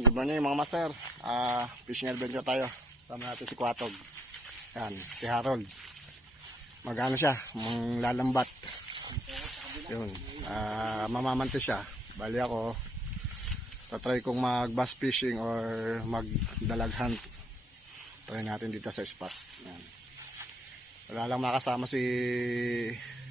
Yan, good morning mga master. Fishing adventure tayo. Sama natin si Kwatog. Yan, si Harold. Magano siya, lambat. Yun, mamamantis siya. Bali ako, tatry kong mag bass fishing or magdalag hunt. Try natin dito sa spot. Yan. Wala lang makasama si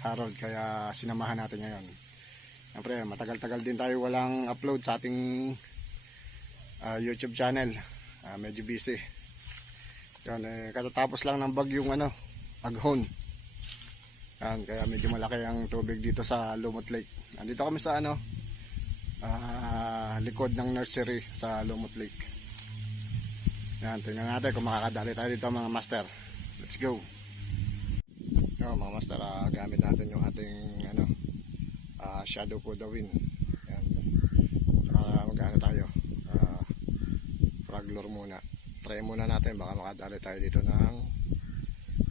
Harold, kaya sinamahan natin ngayon. Siyempre, matagal-tagal din tayo walang upload sa ating YouTube channel. Medyo busy. Yan, katatapos lang ng bagyong aghon. Yan, kaya medyo malaki ang tubig dito sa Lumot Lake. Nandito kami sa likod ng nursery sa Lumot Lake. Yan, tingnan natin kung makakadali tayo dito mga master. Let's go. Yan, mga master, gamit natin yung ating shadow for the wind. Yan. Mag-ano tayo, frog lure muna. Try muna natin, baka makadali tayo dito ng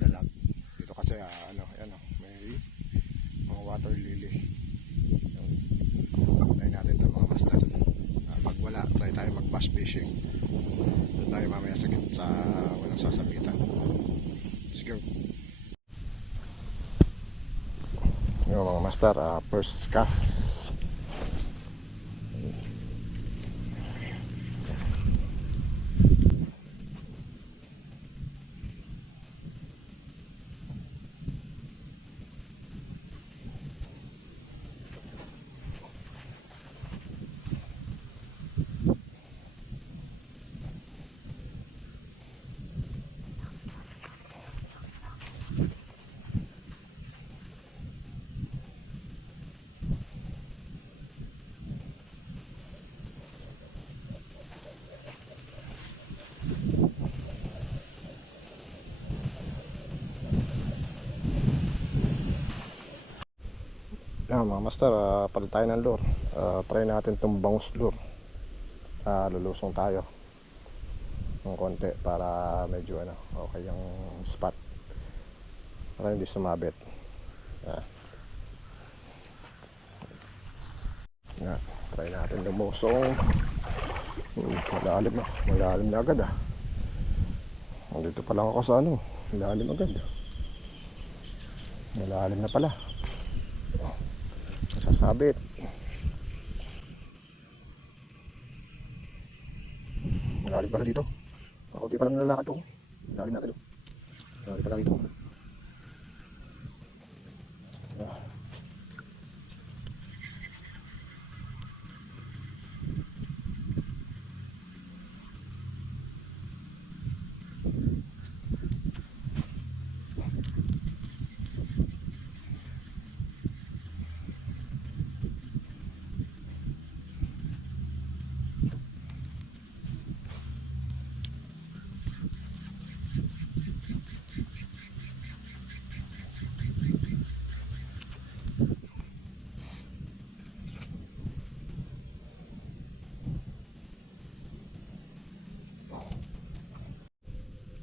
dalag. Dito kasi may mga water lily. Try natin ito mga master. Pag wala, try tayo mag bass fishing. Doon tayo mamaya sa walang sasabitan. Let's go. Yung mga master, first cast. Yan mga master, palit tayo ng lure. Try natin itong bangus lure. Lulusong tayo ng konti para medyo okay yung spot, para hindi sumabit. Yan, try natin lumusong. Malalim na agad. Dito pa lang ako sa malalim agad. Malalim na pala. Sasabit. Malalim pala dito. Ako di pa lang nalalakad ko. Malalim na agad. Malalim pala dito.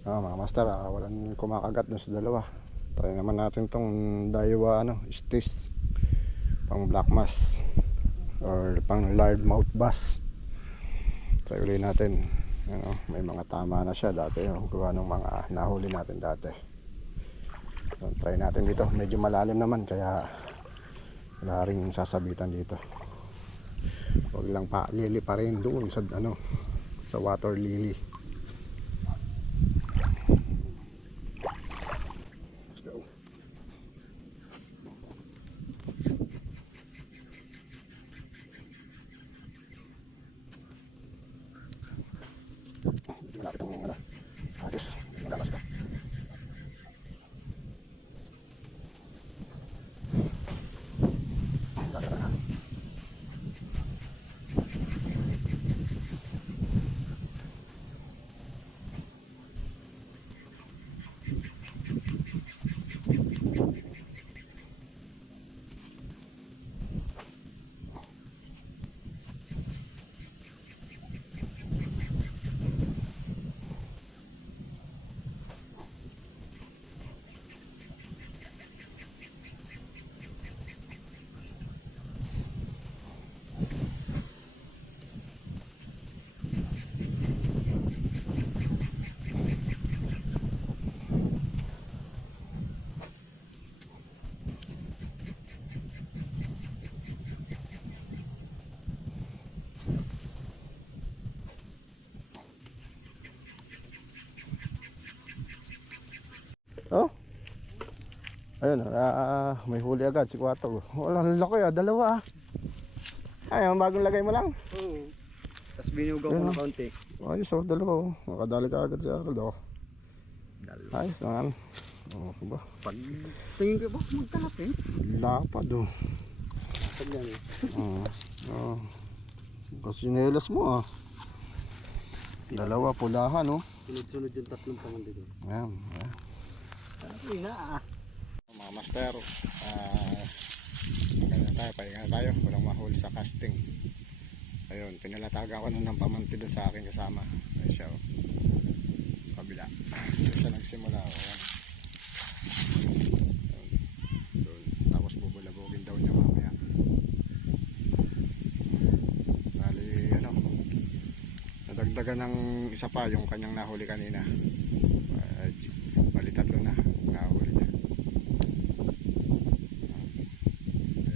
Mga master, walang kumakagat dun sa dalawa. Try naman natin tong Daiwa stis, pang black mass or pang largemouth bass. Try ulit natin. May mga tama na siya dati, gawa ng mga nahuli natin dati. Try natin dito, medyo malalim naman kaya wala ring sasabitan dito. Huwag lang lili pa rin doon sa sa water lily. Malapit ang atis, magalas ka. Ayun, may huli agad si Kuwatog. Wala, ang laki dalawa Ay, ang bagong lagay mo lang. Oo. Tapos binugaw ko na kaunti. Ayos dalawa Makadali ka agad si Harold Ayos naman. Ba? Pag tingin ko ba, magkalap Lapad Pag yan Kasi sinelas mo Dalawa, pulahan Sunod-sunod yung tatlong pamandi ko. Ayan. Sabi na Mga master, pahinga tayo. Walang mahuli sa casting. Ayun, pinalataga ko ng pamanti doon sa aking kasama. Ayun siya kabila. Doon siya nagsimula. Ayan. Doon. Tapos bubulabugin daw niya mamaya. Bali, nadagdagan ng isa pa yung kanyang nahuli kanina. Bali tatlo na nahuli niya.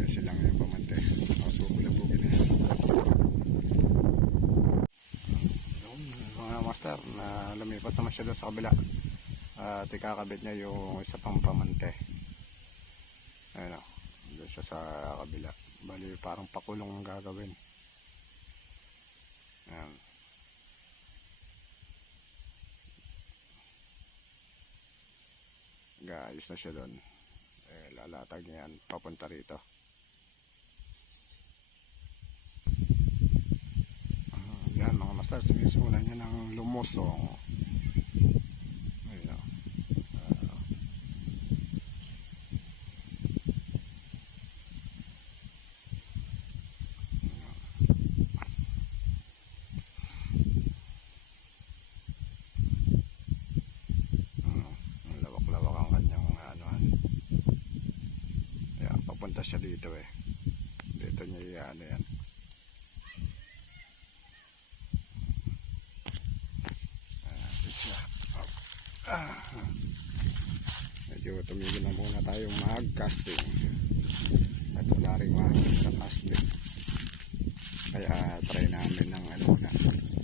Silang yung pamante. Tapos bubulabugin niya. Mga master, na lumipat naman siya doon sa kabila. At ikakabit niya yung isa pang pamante. Ayun doon siya sa kabila. Bali parang pakulong ang gagawin. Ayan. Gaayos na siya doon. Lalatag niya yan papunta rito. Yan mga master, sinisimulan niya ng lumusong. Ayun lawak-lawak ang kanyang yan, papunta siya dito dito niya yan. Medyo tumigil na muna tayo mag-casting at wala rin mahal sa casting, kaya try namin ng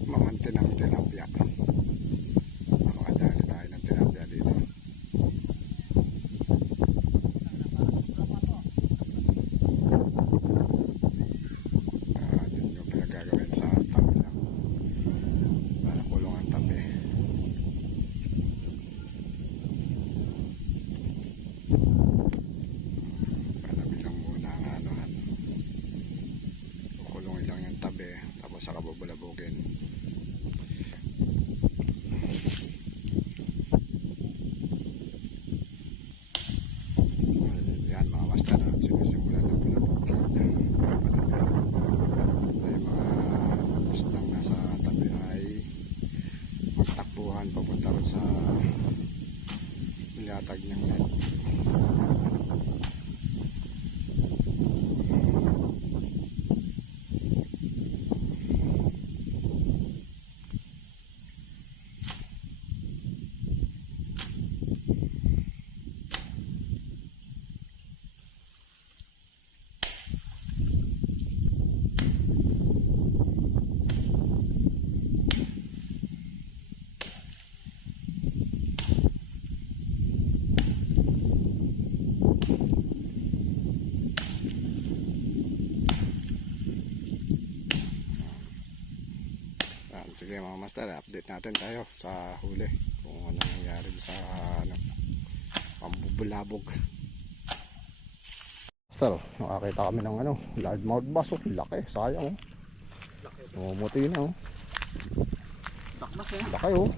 mamante ng tilapia. Makadali tayo ng tilapia dito. Yun yung pinagagawin sa tabi lang para kulong ang tabi. Saka bubulabugin. Yan mga master, sinisimulan na bulabugin. Yung mga islang nasa tabi ay magtakbuhan papunta rin sa nilatag ng net. Sige mga master, update natin tayo sa huli kung ano nangyari sa pambubulabog. Master, nakakita kami ng largemouth bass. Laki, sayang Umuti na Takmas laki yung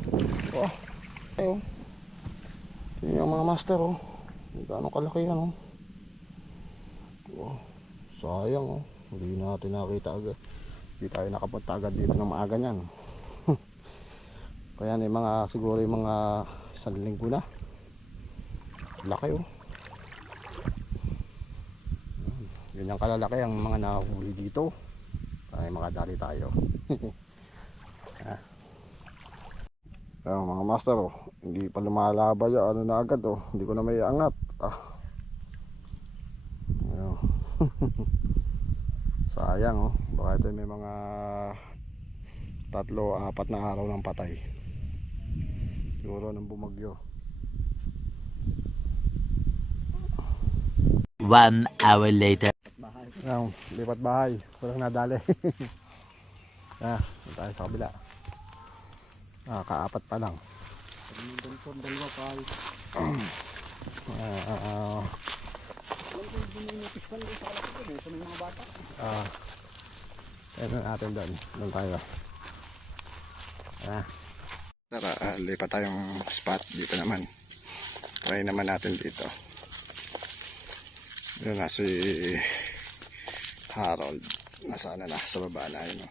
mga master gano'ng kalaki yan sayang hindi natin nakita agad. Hindi tayo nakapunta agad dito ng maaga niyan. Kaya siguro yung mga 1 linggo na. Laki ganyan kalalaki ang mga nahuli dito. Ay makadali tayo. Mga master hindi pa lumalabay na agad hindi ko na may angat. Sayang baka ito may mga 3-4 na araw ng patay siguro ng bumagyo. 1 hour later. Ayan, lipat bahay. Walang nadali. Tayo sa kabila. Kaapat pa lang. Dalawa pa. Ito natin doon. Doon tayo. Tara, lipat tayong spot dito naman. Try naman natin dito. Yun na si Harold. Nasaan na, sa baba na yun.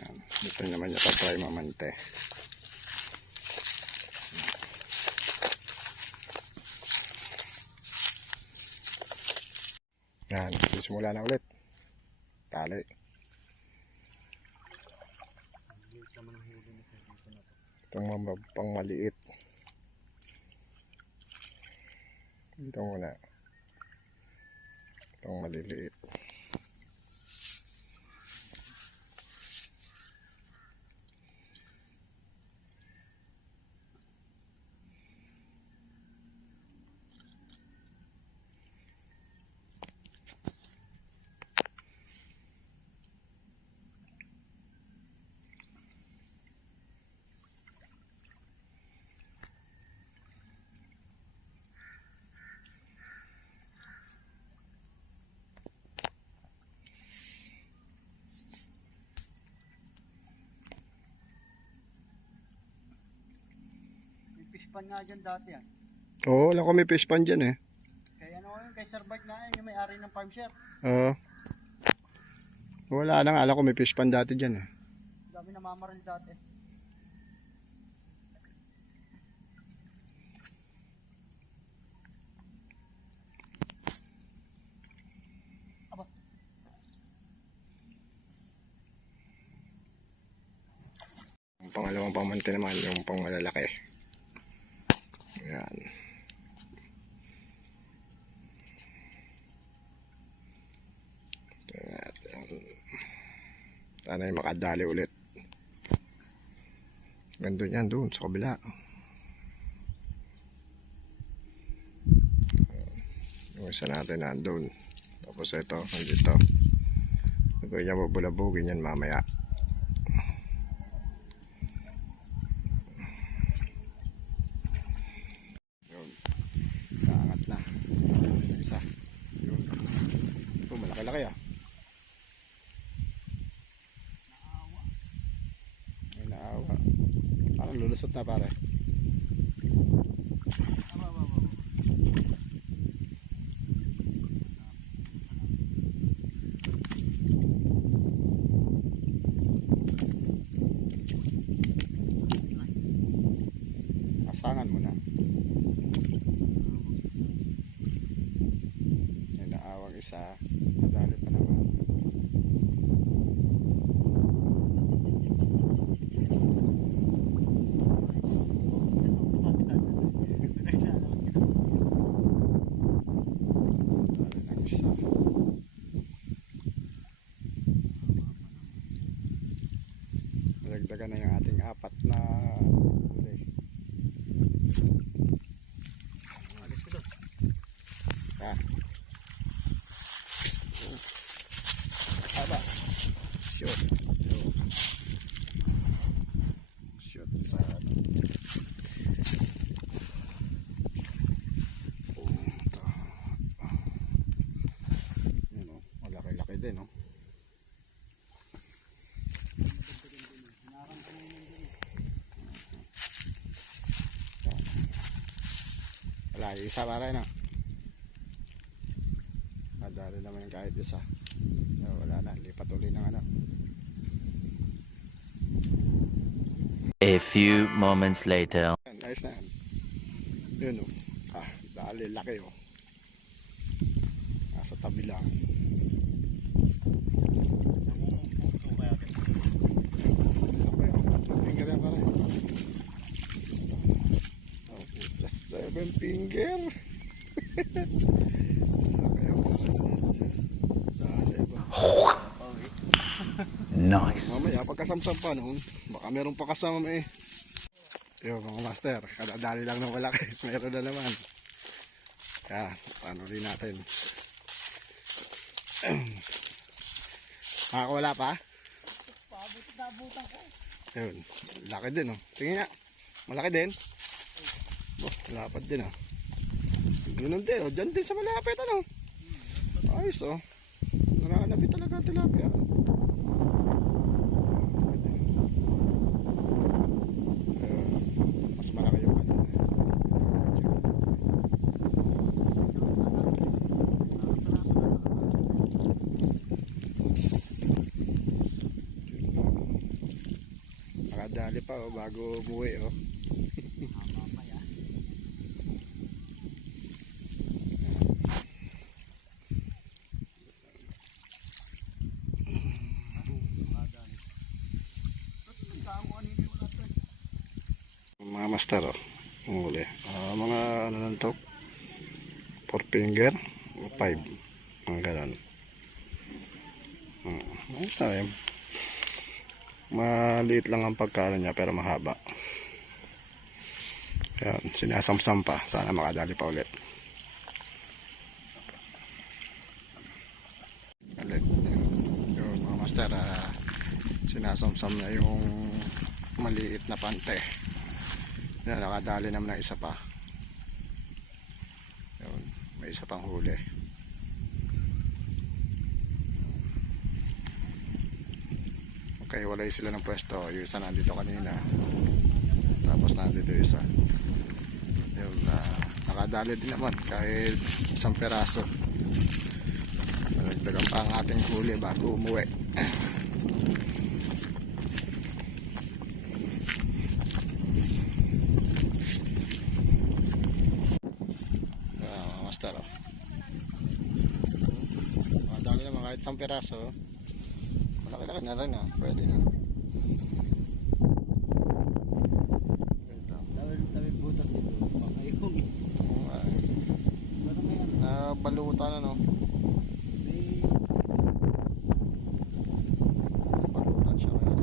Ayan. Dito naman niya try mamante. Yan, sisimula na ulit. Tali. Itong mga pang maliit. Ito muna. Itong maliliit. Pan nga dyan dati yan. Oo, alam ko may fish pan dyan eh. Kaya ano yun, kay Sir Bart nga yun, yung may-ari ng farm share. Oo. Wala lang, alam ko may fish pan dati dyan eh. Dami namamaril dati. Aba. Ang pangalawang pamante naman, yung pang malalaki. Ayan. Sana ay makadali ulit. Gandun yan doon sa kabila. Yung isa natin nandun. Tapos ito, nandito. Ito niya bubulabugin yan mamaya. Yun. Kaangat na. Isa. Yun. Ito, malaki-laki ah. Ay, naawa. Parang lulusot na pare. Asangan mo na. May naawang isa. Madali pa naman. Madali ng isa. Malagdagan na yung ating apat na huli. Alis ko doon. Ah. Aba. Shoot. Shoot sa ito. Yun o. Malaki-laki din o. Wala, isa pa rin o. Madali naman yung kahit isa. Wala na, lipat uli ng ano. A few moments later. Nice na yan. Yun o. Dali, laki o. Nasa tabi lang. Finger yan pare. Oh, plus 7 finger. Nice. Mamaya pagkasamsam pa noon, baka meron pa kasama eh. Yo mga master, kadadali lang ng malaki. Meron na naman. Yan, paano rin natin. Wala pa? Pabot-abutan ko. Yun, laki din oh. Tingin nga, malaki din. Oh, lapad din oh. Ganun din oh, dyan din sa malapit ano. Ayos oh. Nanganapit talaga ang tilapia. Mas malaki yung kanina. Nakadali pa oh, bago umuwi oh. Mga master oh, huli. Mga ano lang to, 4 finger, 5, mga ganun. Ayos na yun. Maliit lang ang pagkaano niya pero mahaba. Yan, sinasamsam pa. Sana makadali pa ulit. Ulit. Yun, mga master, sinasamsam na yung maliit na pante. Yan, nakadali naman ng isa pa. Yun, may isa pang huli. Okay, walay sila ng pwesto. Yung isa nandito kanina. Tapos nandito yung isa. Yun, nakadali din naman kahit isang peraso. Nagdagan pa ang ating huli bago umuwi. Master oh. Nakadali naman kahit isang peraso. Malaki-laki na rin pwede na. Dami butas dito. Makayong eh. Balutan ano. Balutan siya kaya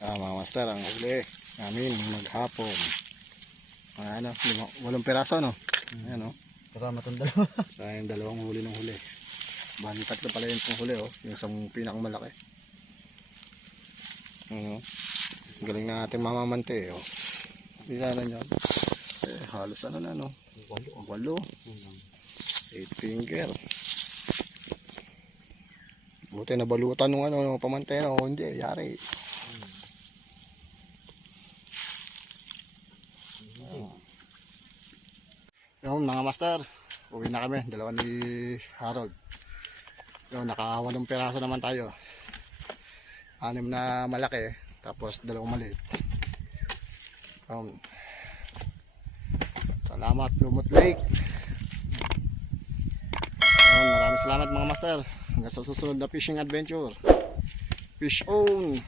sa mga master, ang huli namin maghapon. Ano, 8 peraso no? Ayan o. Kasama itong dalawa. Sa yung dalawang huli ng huli. Bali 3 pala yung huli oh. Yung isang pinakamalaki. Ano? Galing na natin mamamante oh. Bila na yan. Halos ano na no? 8. 8 finger. Buti nabalutan nung ano, pamante no. Hindi, yari. Yung mga master, uwi na kami, dalawa ni Harold. Yung naka 8 peraso naman tayo. 6 na malaki, tapos 2 maliit. Salamat Lumot Lake. Maraming salamat mga master. Hanggang sa susunod na fishing adventure. Fish on!